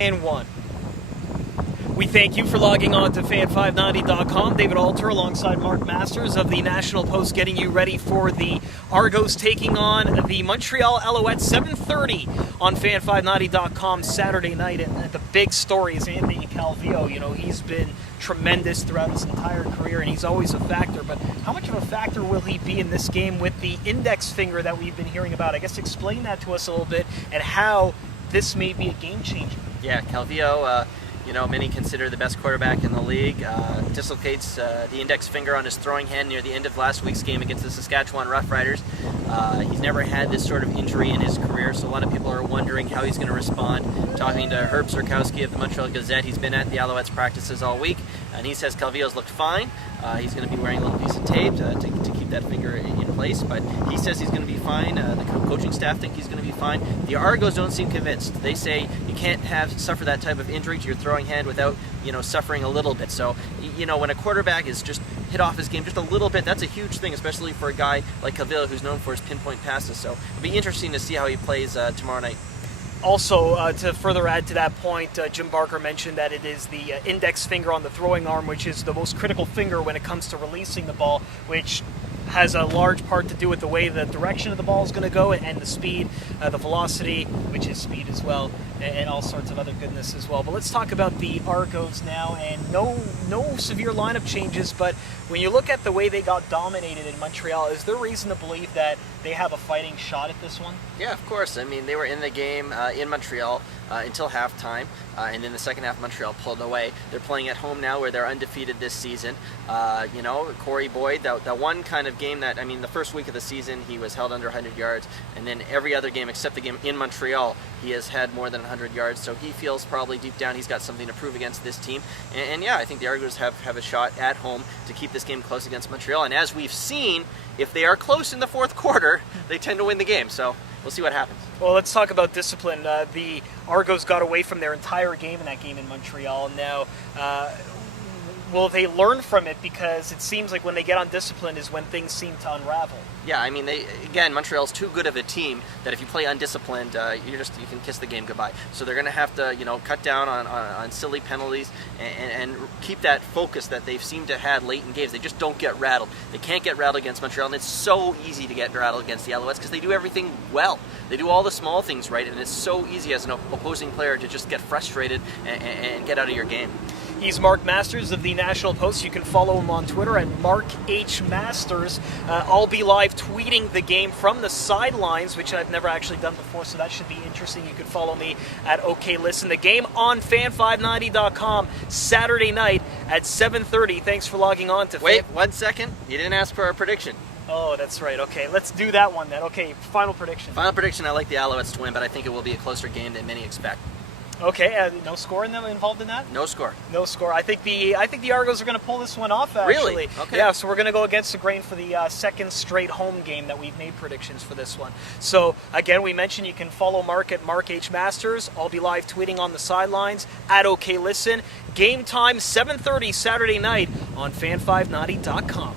And one. We thank you for logging on to fan590.com. David Alter alongside Mark Masters of the National Post getting you ready for the Argos taking on the Montreal Alouettes, 7:30 on fan590.com Saturday night. And the big story is Anthony Calvillo. You know, he's been tremendous throughout his entire career, and he's always a factor. But how much of a factor will he be in this game with the index finger that we've been hearing about? I guess explain that to us a little bit and how this may be a game changer. Yeah, Calvillo, many consider the best quarterback in the league. Dislocates the index finger on his throwing hand near the end of last week's game against the Saskatchewan Roughriders. He's never had this sort of injury in his career, so a lot of people are wondering how he's going to respond. Talking to Herb Zurkowski of the Montreal Gazette, he's been at the Alouettes practices all week, and he says Calvillo's looked fine. He's going to be wearing a little piece of tape to keep that finger in place, but he says he's going to be fine. The coaching staff think he's going to be fine. The Argos don't seem convinced. They say you can't suffer that type of injury to your throwing hand without, suffering a little bit. So, when a quarterback is just hit off his game just a little bit, that's a huge thing, especially for a guy like Calvillo who's known for his pinpoint passes. So it'll be interesting to see how he plays tomorrow night. Also, to further add to that point, Jim Barker mentioned that it is the index finger on the throwing arm, which is the most critical finger when it comes to releasing the ball, which has a large part to do with the way the direction of the ball is going to go and the speed, the velocity, which is speed as well, and all sorts of other goodness as well. But let's talk about the Argos now, and no severe lineup changes, but when you look at the way they got dominated in Montreal, is there reason to believe that they have a fighting shot at this one? Yeah, of course. I mean, they were in the game in Montreal until halftime, and in the second half, Montreal pulled away. They're playing at home now where they're undefeated this season. Corey Boyd, that one kind of game that, the first week of the season, he was held under 100 yards, and then every other game except the game in Montreal, he has had more than 100 yards, so he feels probably deep down he's got something to prove against this team. And yeah, I think the Argos have a shot at home to keep this game close against Montreal, and as we've seen, if they are close in the fourth quarter, they tend to win the game, so we'll see what happens. Well, let's talk about discipline. The Argos got away from their entire game in that game in Montreal. Now, will they learn from it? Because it seems like when they get undisciplined is when things seem to unravel. Yeah, Montreal's too good of a team that if you play undisciplined, you can kiss the game goodbye. So they're going to have to, cut down on silly penalties and keep that focus that they've seemed to have late in games. They just don't get rattled. They can't get rattled against Montreal, and it's so easy to get rattled against the Alouettes because they do everything well. They do all the small things right, and it's so easy as an opposing player to just get frustrated and get out of your game. He's Mark Masters of the National Post. You can follow him on Twitter at Mark H. Masters. I'll be live tweeting the game from the sidelines, which I've never actually done before, so that should be interesting. You can follow me at OK Listen. The game on fan590.com Saturday night at 7:30. Thanks for logging on to Wait, 1 second. You didn't ask for a prediction. Oh, that's right. Okay, let's do that one then. Okay, final prediction. Final prediction, I like the Alouettes to win, but I think it will be a closer game than many expect. Okay, no score involved in that? No score. No score. I think the Argos are going to pull this one off, actually. Really? Okay. Yeah, so we're going to go against the grain for the second straight home game that we've made predictions for this one. So, again, we mentioned you can follow Mark at Mark H. Masters. I'll be live tweeting on the sidelines at OK Listen. Game time, 7:30 Saturday night on fan590.com.